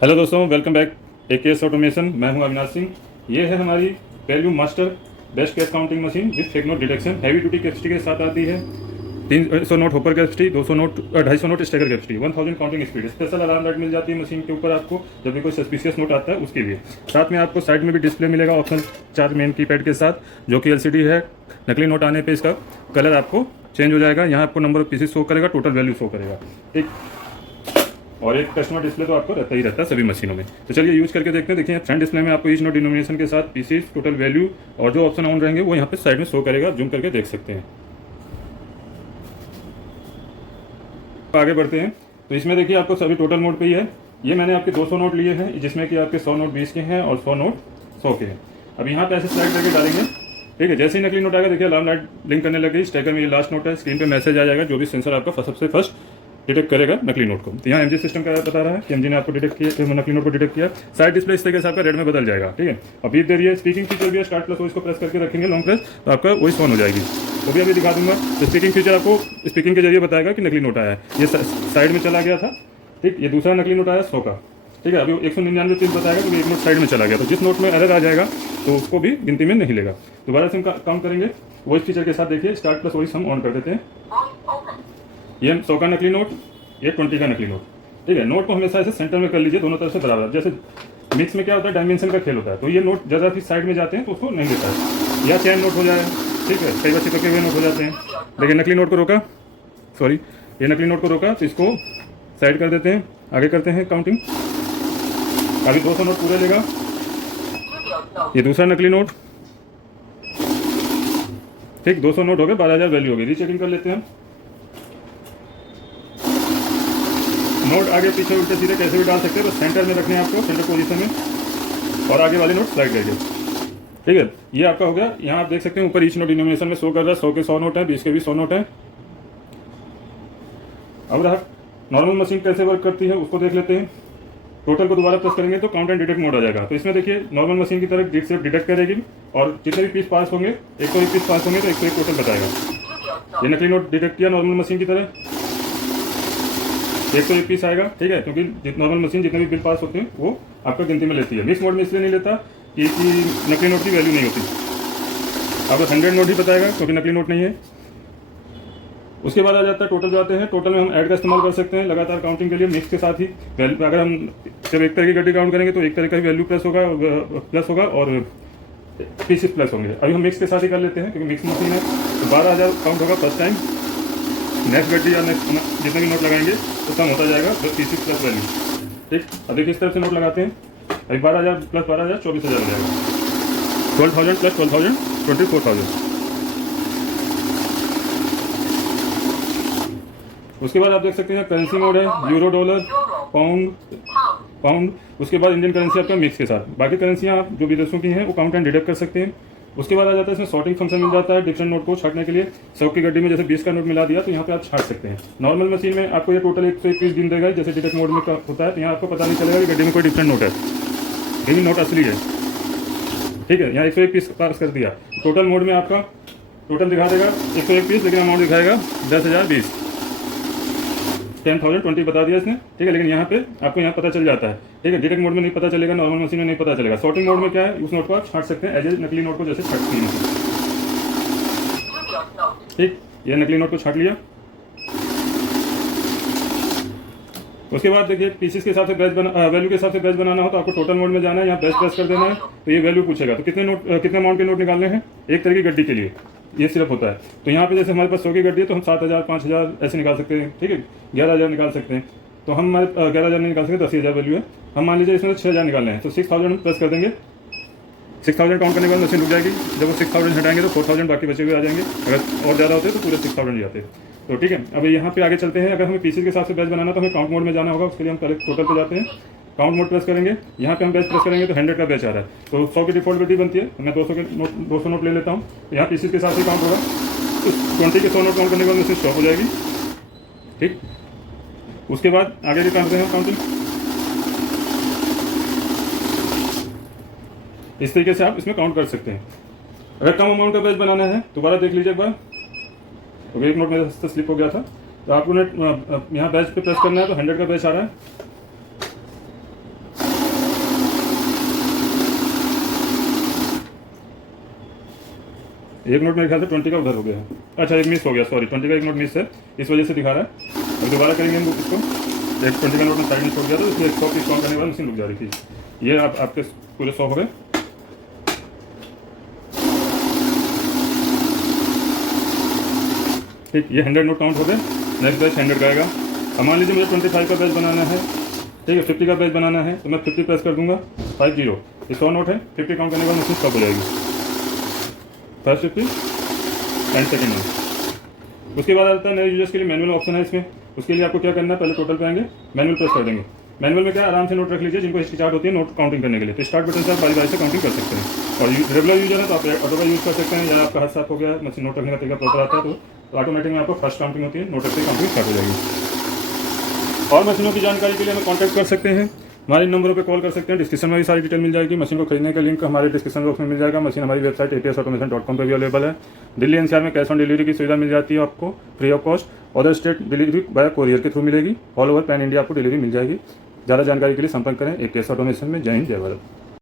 Hello दोस्तों, welcome back AKS automation. मैं हूं अविनाश सिंह। ये है हमारी value master best cash counting machine with fake note detection. Heavy duty capacity के साथ आती है। 300 note hopper capacity, 200 note 250 note stacker capacity, 1000 counting speed. Special alarm light मिल जाती है मशीन के ऊपर आपको जब भी कोई सस्पिशियस नोट आता है उसके लिए। साथ में आपको साइड में भी डिस्प्ले मिलेगा ऑप्शनल 4 मेन कीपैड के साथ, जो कि एलसीडी है। नकली नोट आने पे इसका कलर आपको चेंज हो जाएगा। यहाँ आपको नंबर ऑफ पीसेस शो करेगा, टोटल वैल्यू शो करेगा, ठीक। और एक कस्टमर डिस्प्ले तो आपको रहता ही रहता है सभी मशीनों में। तो चलिए यूज करके देखते हैं। देखिए फ्रंट डिस्प्ले में आपको ईच नोट डिनोमिनेशन के साथ पीसीस, टोटल वैल्यू और जो ऑप्शन ऑन रहेंगे वो यहाँ पे साइड में शो करेगा। जूम करके देख सकते हैं। आगे बढ़ते हैं तो इसमें देखिए आपको सभी टोटल नोट पे ही है। ये मैंने आपके 200 नोट लिए हैं, जिसमें कि आपके 100 नोट 20 के हैं और 100 नोट 100 के हैं। अब यहाँ पे ऐसे स्लाइड करके डालेंगे, ठीक है। जैसे ही नकली नोट आएगा, देखिए अलार्म लाइट ब्लिंक करने लगी। स्टेकर में ये लास्ट नोट है। स्क्रीन पे मैसेज आ जाएगा, जो भी सेंसर आपका सबसे फर्स्ट डिटेक्ट करेगा नकली नोट को। तो यहाँ एमजी सिस्टम का बता रहा है कि एमजी ने आपको डिटेक्ट किया, नकली नोट को डिटेक्ट किया। साइड डिस्प्ले इस तरीके से आपका रेड में बदल जाएगा, ठीक है। अब बीप दे रही है। स्पीकिंग फीचर भी है, स्टार्ट प्लस वॉइस को प्रेस करके रखेंगे लॉन्ग प्रेस, तो आपका वॉइस ऑन हो जाएगी। वो भी अभी दिखा दूंगा। तो स्पीकिंग फीचर आपको स्पीकिंग के जरिए बताएगा कि नकली नोट आया है। ये साइड में चला गया था, ठीक। ये दूसरा नकली नोट आया 100 का, ठीक है। अभी 199 चीज बताएगा तो एक नोट साइड में चला गया। तो जिस नोट में एरर आ जाएगा तो उसको भी गिनती में नहीं लेगा। दोबारा से हम काउंट करेंगे वॉइस फीचर के साथ। देखिए स्टार्ट प्लस वॉइस हम ऑन कर देते हैं। ये 100 का नकली नोट, ये 20 का नकली नोट, ठीक है। नोट को हमेशा ऐसे सेंटर में कर लीजिए, दोनों तरफ से बराबर। जैसे मिक्स में क्या होता है, डायमेंशन का खेल होता है। तो ये नोट ज़्यादा फिर साइड में जाते हैं तो उसको नहीं देता है, या चैन नोट हो जाए, ठीक है। कई बार चिपके हुए नोट हो जाते हैं। देखिए नकली नोट को रोका, सॉरी, ये नकली नोट को रोका, तो इसको साइड कर देते हैं। आगे करते हैं काउंटिंग। अभी 200 नोट पूरे लेगा। ये दूसरा नकली नोट, ठीक। 200 नोट हो गए, 12,000 वैल्यू हो गई। रीचेकिंग कर लेते हैं। नोट आगे पीछे उल्टे सीधे कैसे भी डाल सकते हैं, तो सेंटर में रखने हैं आपको, सेंटर पोजीशन में, और आगे वाले नोट स्लाइड करके, ठीक है। ये आपका हो गया। यहाँ आप देख सकते हैं ऊपर ईच नोट डिनोमिनेशन में शो कर रहा है। 100 के 100 नोट है, 20 के भी 100 नोट है। अब रहा नॉर्मल मशीन कैसे वर्क करती है उसको देख लेते हैं। टोटल को दोबारा प्रेस करेंगे तो काउंट एंड डिटेक्ट मोड आ जाएगा। तो इसमें देखिए नॉर्मल मशीन की तरह सिर्फ डिटेक्ट करेगी, और जितने भी पीस पास होंगे, 101 पीस पास होंगे तो 101 टोटल बताएगा। ये नकली नोट डिटेक्ट किया नॉर्मल मशीन की तरह, 101 पीस आएगा, ठीक है। क्योंकि नॉर्मल मशीन जितने भी बिल पास होते हैं वो आपका गिनती में लेती है। मिक्स मोड में इसलिए नहीं लेता कि नकली नोट की वैल्यू नहीं होती। अब 100 नोट ही बताएगा क्योंकि नकली नोट नहीं है। उसके बाद आ जाता है टोटल। जाते हैं टोटल में हम ऐड का इस्तेमाल कर सकते हैं लगातार काउंटिंग के लिए। मिक्स के साथ ही अगर हम जब एक तरह की गड्डी काउंट करेंगे तो एक तरह का वैल्यू प्लस होगा और पीसेस प्लस होंगे। अभी हम मिक्स के साथ ही कर लेते हैं क्योंकि मिक्स मशीन है। तो 12,000 काउंट होगा फर्स्ट टाइम। नेक्स्ट गड्डी या नेक्स्ट जितने भी नोट लगाएंगे तो कम होता जाएगा पीसेस प्लस वैल्यू, ठीक। अब देखिए इस तरफ से नोट लगाते हैं। अभी 12,000 प्लस 12,000 24,000 हो जाएगा। 12,000 प्लस 12,000 24,000। उसके बाद आप देख सकते हैं करेंसी मोड है, यूरो, डॉलर, पाउंड। उसके बाद इंडियन करेंसी आपका मिक्स के साथ। बाकी करेंसियाँ आप जो विदेशों की हैं वो काउंट एंड डिडक्ट कर सकते हैं। उसके बाद आ जाता है इसमें सॉर्टिंग फंक्शन मिल जाता है डिफरेंट नोट को छांटने के लिए। 100 की गड्डी में जैसे 20 का नोट मिला दिया तो यहाँ पे आप छांट सकते हैं। नॉर्मल मशीन में आपको ये टोटल 101 पीस गिन देगा, जैसे डिटेक्ट मोड में होता है। तो यहाँ आपको पता नहीं चलेगा कि गड्डी में कोई डिफरेंट नोट है, लेकिन नोट असली है, ठीक है। यहाँ 101 पीस पास कर दिया। टोटल मोड में आपका टोटल दिखा देगा 101 पीस, लेकिन अमाउंट दिखाएगा 10,020। 10,020 बता दिया इसने, ठीक है। लेकिन यहाँ पे आपको यहाँ पता चल जाता है, ठीक है। डिटेक्ट मोड में नहीं पता चलेगा, नॉर्मल मशीन में नहीं पता चलेगा। सॉर्टिंग मोड में क्या है, उस नोट को आप छांट सकते हैं एज ए नकली नोट को जैसे छांटती है, ठीक। ये नकली नोट को छांट लिया। उसके बाद देखिए पीसेस के हिसाब से बैच वैल्यू के हिसाब से बैच बनाना हो तो आपको टोटल मोड में जाना है। यहाँ बैच प्रेस कर देना है तो ये वैल्यू पूछेगा। तो कितने अमाउंट के नोट निकालने हैं एक तरह की गड्डी के लिए, ये सिर्फ होता है। तो यहाँ पे जैसे हमारे पास 100 की गड्डी है तो हम 7,000 5,000 ऐसे निकाल सकते हैं, ठीक है। 11,000 निकाल सकते हैं। तो हम 11,000 नहीं निकाल सकते, 10,000 वैल्यू है। हम मान लीजिए इसमें 6,000 निकालने हैं तो 6,000 प्रेस कर देंगे। 6,000 काउंट करने के बाद मशीन रुक जाएगी। जब वो 6,000 हटाएंगे तो 4,000 बाकी बचे हुए आ जाएंगे। अगर और ज़्यादा होते तो पूरे 6,000 ही आते। तो ठीक है, अब यहाँ पे आगे चलते हैं। अगर हमें पीसेस के हिसाब से बैच बनाना तो हमें काउंट मोड में जाना होगा। उसके लिए हम पहले टोटल पे जाते हैं, काउंट मोड प्रेस करेंगे। यहाँ पे हम बैच प्रेस करेंगे तो 100 का बैच आ रहा है। तो 100 की डिफॉल्ट गड्डी बनती है तो मैं 200 नोट ले लेता हूँ। यहाँ पीसेस के साथ ही काउंट होगा तो 20 के 100 नोट काउंट करने के बाद मशीन स्टॉप हो जाएगी, ठीक। उसके बाद आगे भी करते हैं काउंटिंग। इस तरीके से आप इसमें काउंट कर सकते हैं। अगर कम अमाउंट का बैच बनाना है दोबारा देख लीजिए एक बार। तो एक नोट मेरा से स्लिप हो गया था तो आपको यहाँ बैच पे प्रेस करना है तो 100 का बैच आ रहा है। एक नोट मेरे ख्याल से 20 का उधर हो गया है। अच्छा एक मिस हो गया, सॉरी 20 का एक नोट मिस है, इस वजह से दिखा रहा है। अब दोबारा करेंगे हम इसको, एक 20 का नोट में साइड में छोड़ गया था, इसलिए 100 पीस काउंट करने के बाद मशीन रुक जा रही थी। ये आपके पूरे 100 हो गए। ठीक, ये 100 नोट काउंट हो गए। नेक्स्ट बैच 100 का आएगा। अब मान लीजिए मुझे 25 का बैच बनाना है, ठीक है, 50 का बैच बनाना है, तो मैं 50 प्रेस कर दूंगा, 50, ये 100 नोट है, 50 काउंट करने के बाद मशीन स्टॉप हो जाएगी। First 50 and second note. उसके बाद आता है नए यूजर्स के लिए मैनुअल ऑप्शन है इसमें। उसके लिए आपको क्या करना है, पहले टोटल पे आएंगे, मैनुअल प्रेस कर देंगे। मैनुअल में क्या आराम से नोट रख लीजिए, जिनको स्टार्ट होती है नोट काउंटिंग करने के लिए, तो स्टार्ट बटन से आप बारी बारी से काउंटिंग कर सकते हैं। और रेगुलर यूजर है तो आप ऑटो का यूज़ कर सकते हैं, या आपका हाथ साफ हो गया, मशीन नोट रखने का तरीका प्रॉपर आता है तो ऑटोमेटिक में आपको फर्स्ट काउंटिंग होती है, नोट रखते काउंटिंग स्टार्ट हो जाएगी। और मशीनों की जानकारी के लिए हमें कॉन्टैक्ट कर सकते हैं, हमारे नंबरों पे कॉल कर सकते हैं। डिस्क्रिप्शन में भी सारी डिटेल मिल जाएगी। मशीन को खरीदने का लिंक हमारे डिस्क्रिप्शन बॉक्स में मिल जाएगा। मशीन हमारी वेबसाइट APSautomation.com पर भी अवेलेबल है। दिल्ली NCR में कैश ऑन डिलीवरी की सुविधा मिल जाती है आपको free of cost. Other state delivery bye courier के थ्रू मिलेगी। ऑल ओवर पैन इंडिया आपको डिलीवरी मिल जाएगी। ज़्यादा जानकारी के लिए संपर्क करें APS ऑटोमेशन में। जय हिंद, जय भारत।